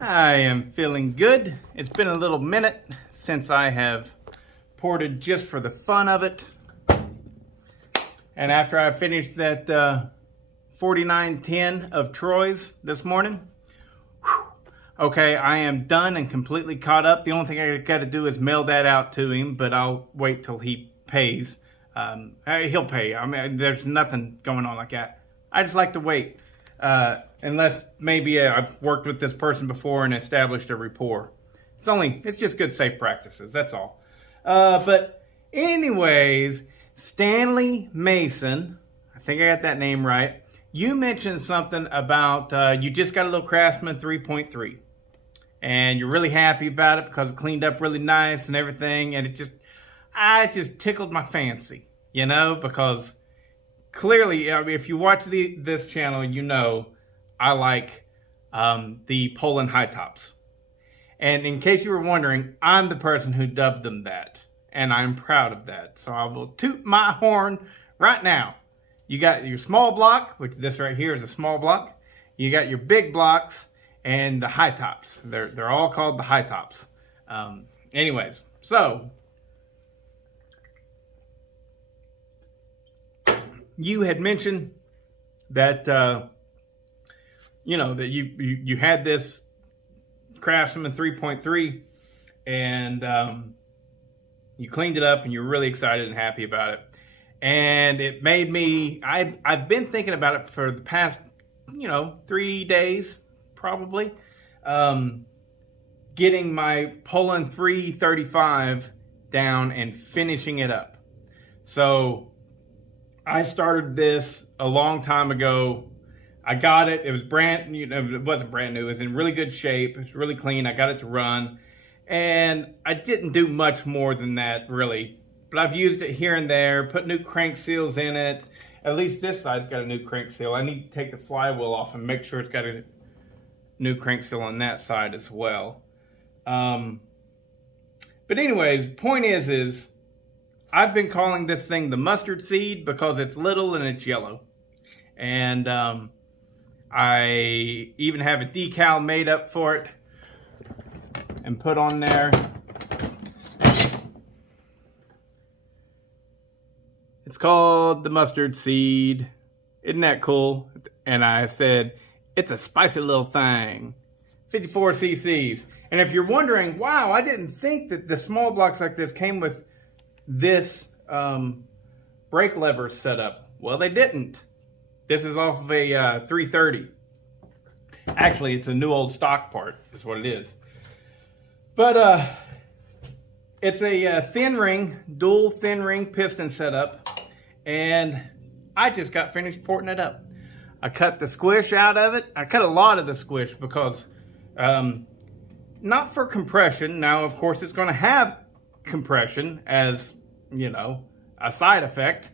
I am feeling good. It's been a little minute since I have ported just for the fun of it. And after I finished that 4910 of Troy's this morning, okay, I am done and completely caught up. The only thing I got to do is mail that out to him, but I'll wait till he pays. He'll pay. I mean, there's nothing going on like that. I just like to wait. Unless maybe I've worked with this person before and established a rapport. It's just good safe practices, that's all. But anyways, Stanley Mason, I think I got that name right. You mentioned something about you just got a little Craftsman 3.3. And you're really happy about it because it cleaned up really nice and everything. And it just tickled my fancy, you know, because clearly, I mean, if you watch this channel, you know I like the Poulan high tops. And in case you were wondering, I'm the person who dubbed them that. And I'm proud of that. So I will toot my horn right now. You got your small block, which this right here is a small block. You got your big blocks and the high tops. They're all called the high tops. Anyways, so you had mentioned that you know, that you had this Craftsman 3.3 and you cleaned it up and you're really excited and happy about it. And it made me, I've been thinking about it for the past, 3 days, probably, getting my Poulan 335 down and finishing it up. So I started this a long time ago. I got it. It was it wasn't brand new. It was in really good shape. It was really clean. I got it to run. And I didn't do much more than that, really. But I've used it here and there, put new crank seals in it. At least this side's got a new crank seal. I need to take the flywheel off and make sure it's got a new crank seal on that side as well. But anyways, point is I've been calling this thing the mustard seed because it's little and it's yellow. And I even have a decal made up for it and put on there. It's called the mustard seed. Isn't that cool? And I said, it's a spicy little thing. 54 cc's. And if you're wondering, wow, I didn't think that the small blocks like this came with this brake lever setup. Well, they didn't. This is off of a 330. Actually, it's a new old stock part, is what it is. But it's a thin ring, dual thin ring piston setup. And I just got finished porting it up. I cut the squish out of it. I cut a lot of the squish because, not for compression. Now, of course, it's going to have compression as, a side effect.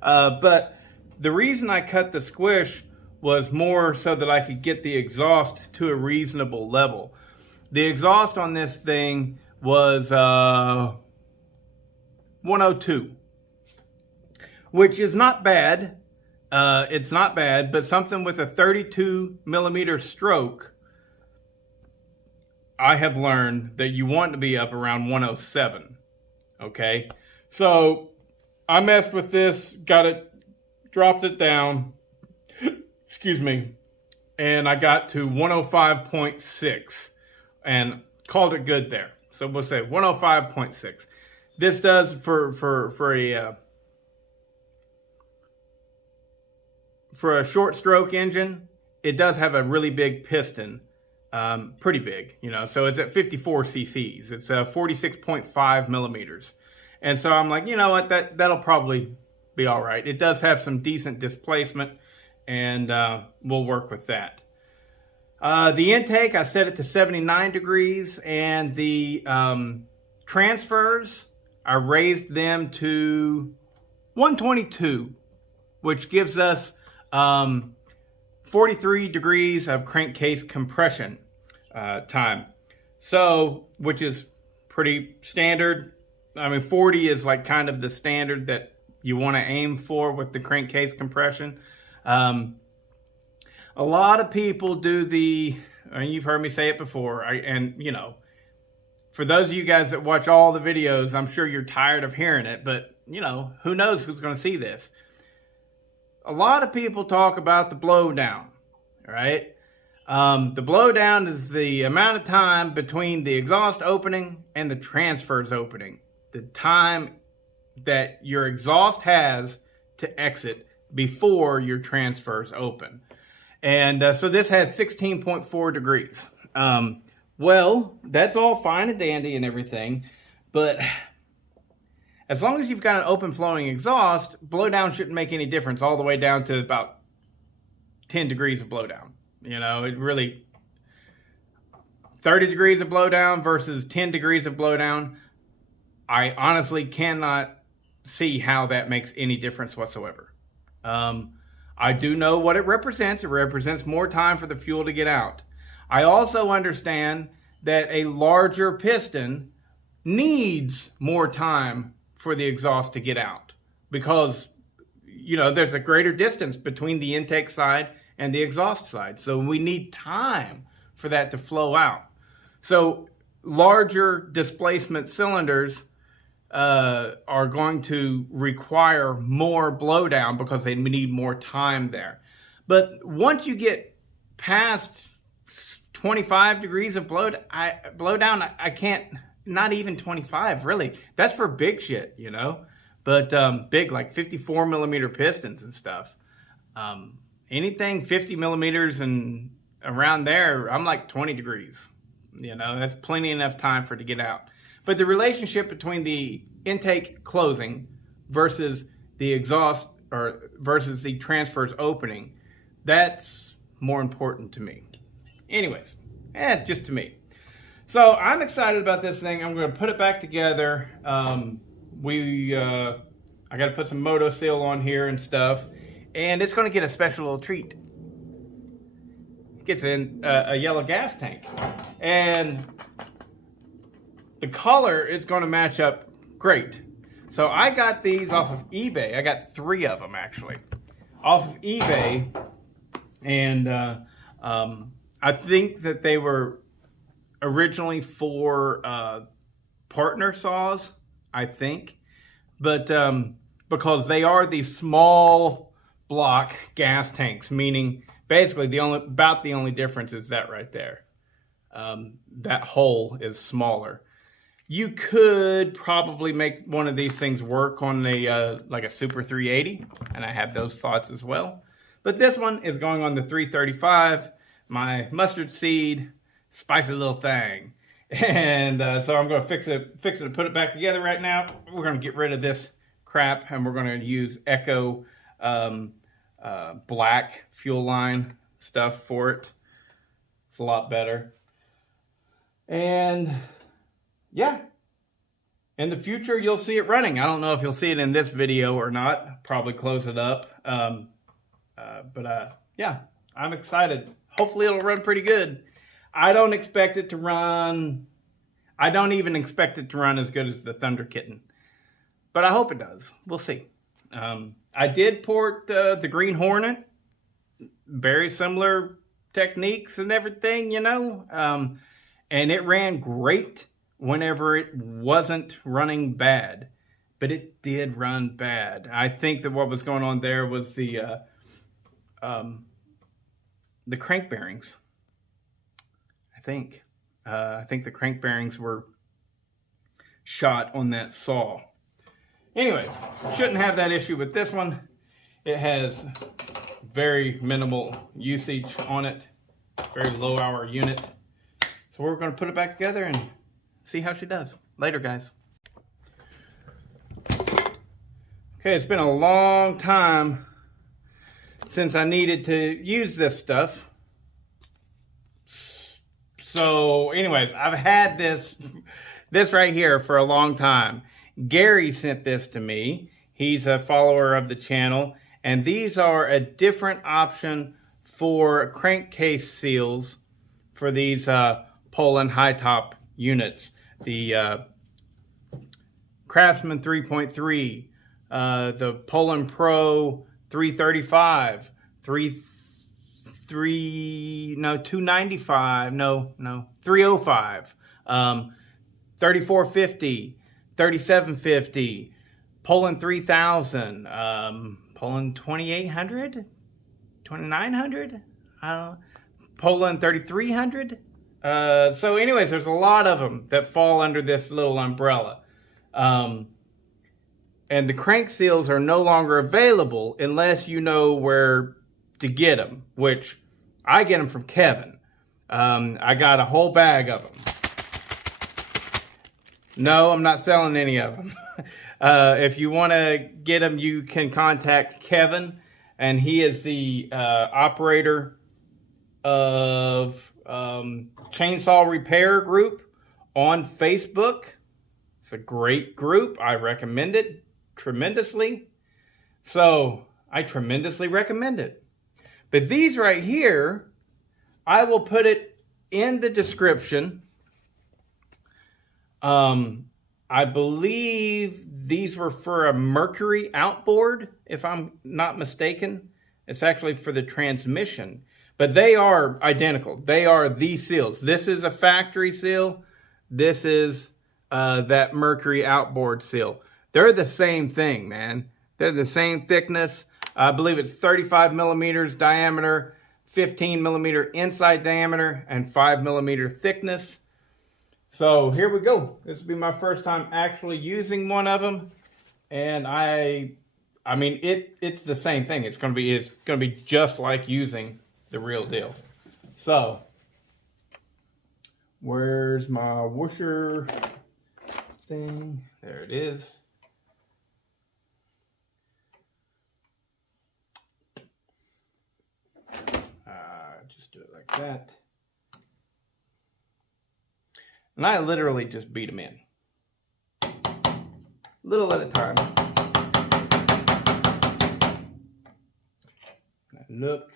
But the reason I cut the squish was more so that I could get the exhaust to a reasonable level. The exhaust on this thing was 102, which is not bad. It's not bad, but something with a 32 millimeter stroke, I have learned that you want to be up around 107. Okay, so I messed with this, dropped it down, excuse me, and I got to 105.6 and called it good there. So we'll say 105.6. This does for a short stroke engine, it does have a really big piston, pretty big, so it's at 54 cc's. It's 46.5 millimeters. And so I'm like, you know what, that'll probably be all right. It does have some decent displacement, and we'll work with that. The intake, I set it to 79 degrees, and the transfers, I raised them to 122, which gives us 43 degrees of crankcase compression time. So, which is pretty standard. I mean, 40 is like kind of the standard that you want to aim for with the crankcase compression. A lot of people do the and you've heard me say it before, and you know, for those of you guys that watch all the videos, I'm sure you're tired of hearing it, but you know, who knows who's going to see this. A lot of people talk about the blowdown, right? The blowdown is the amount of time between the exhaust opening and the transfers opening. The time that your exhaust has to exit before your transfers open. And so this has 16.4 degrees. Well, that's all fine and dandy and everything, but as long as you've got an open flowing exhaust, blowdown shouldn't make any difference all the way down to about 10 degrees of blowdown. You know, it really, 30 degrees of blowdown versus 10 degrees of blowdown, I honestly cannot see how that makes any difference whatsoever. I do know what it represents. It represents more time for the fuel to get out. I also understand that a larger piston needs more time for the exhaust to get out because, you know, there's a greater distance between the intake side and the exhaust side. So we need time for that to flow out. So larger displacement cylinders are going to require more blowdown because they need more time there. But once you get past 25 degrees of blowdown, I can't, not even 25 really. That's for big shit, you know, but big, like 54 millimeter pistons and stuff. Anything 50 millimeters and around there, I'm like 20 degrees, you know, that's plenty enough time for it to get out. But the relationship between the intake closing versus the exhaust or versus the transfers opening, that's more important to me. Anyways, just to me. So I'm excited about this thing. I'm going to put it back together. I got to put some moto seal on here and stuff, and it's going to get a special little treat. It gets in a yellow gas tank, and the color is going to match up great. So I got these off of eBay. I got 3 of them actually off of eBay, and I think that they were originally for partner saws, I think, but because they are these small block gas tanks, meaning basically the only difference is that right there. That hole is smaller. You could probably make one of these things work on a like a Super 380, and I have those thoughts as well. But this one is going on the 335, my mustard seed, spicy little thing. And so I'm going to fix it and put it back together right now. We're going to get rid of this crap, and we're going to use Echo black fuel line stuff for it. It's a lot better. And yeah, in the future you'll see it running. I don't know if you'll see it in this video or not. Probably close it up. Yeah, I'm excited. Hopefully it'll run pretty good. I don't expect it to run. I don't even expect it to run as good as the Thunder Kitten, but I hope it does. We'll see. I did port the Green Hornet. Very similar techniques and everything, you know, and it ran great whenever it wasn't running bad, but it did run bad. I think that what was going on there was the crank bearings. I think the crank bearings were shot on that saw. Anyways, shouldn't have that issue with this one. It has very minimal usage on it, very low hour unit. So we're going to put it back together and see how she does. Later, guys. Okay, it's been a long time since I needed to use this stuff. So anyways, I've had this right here for a long time. Gary sent this to me. He's a follower of the channel, and these are a different option for crankcase seals for these Poulan high top units. The Craftsman 3.3, the Poulan Pro 335, 295, 305, 3450, 3750, Poulan 3000, Poulan 2800, 2900, Poulan 3300. So anyways, there's a lot of them that fall under this little umbrella. And the crank seals are no longer available unless you know where to get them, which I get them from Kevin. I got a whole bag of them. No, I'm not selling any of them. If you want to get them, you can contact Kevin, and he is the operator of Chainsaw Repair Group on Facebook. It's a great group. I recommend it tremendously. So I tremendously recommend it. But these right here, I will put it in the description. I believe these were for a Mercury outboard, if I'm not mistaken. It's actually for the transmission. But they are identical. They are the seals. This is a factory seal. This is that Mercury outboard seal. They're the same thing, man. They're the same thickness. I believe it's 35 millimeters diameter, 15 millimeter inside diameter, and 5 millimeter thickness. So here we go. This will be my first time actually using one of them, and I mean it's the same thing. It's gonna be just like using the real deal. So where's my whoosher thing? There it is. Just do it like that. And I literally just beat them in. Little at a time. Now look.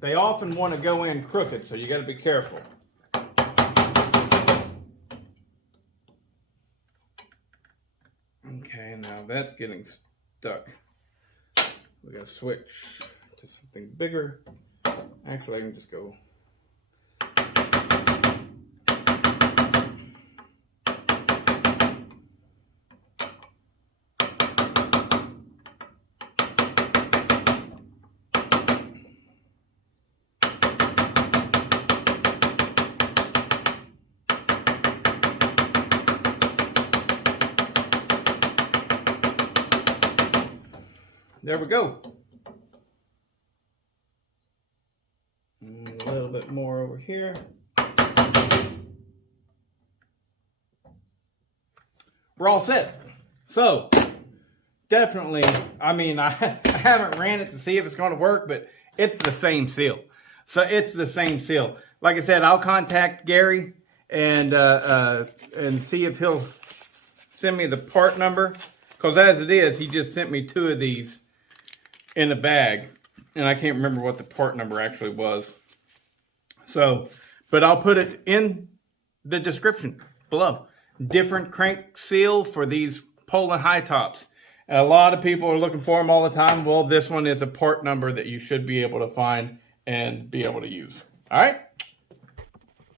They often want to go in crooked, so you got to be careful. Okay, now that's getting stuck. We got to switch to something bigger. Actually, I can just go. There we go. A little bit more over here. We're all set. So, definitely, I mean, I haven't ran it to see if it's going to work, but it's the same seal. So, it's the same seal. Like I said, I'll contact Gary and see if he'll send me the part number. Because as it is, he just sent me 2 of these in the bag, and I can't remember what the part number actually was. So, but I'll put it in the description below. Different crank seal for these Poulan high tops. And a lot of people are looking for them all the time. Well, this one is a part number that you should be able to find and be able to use. All right.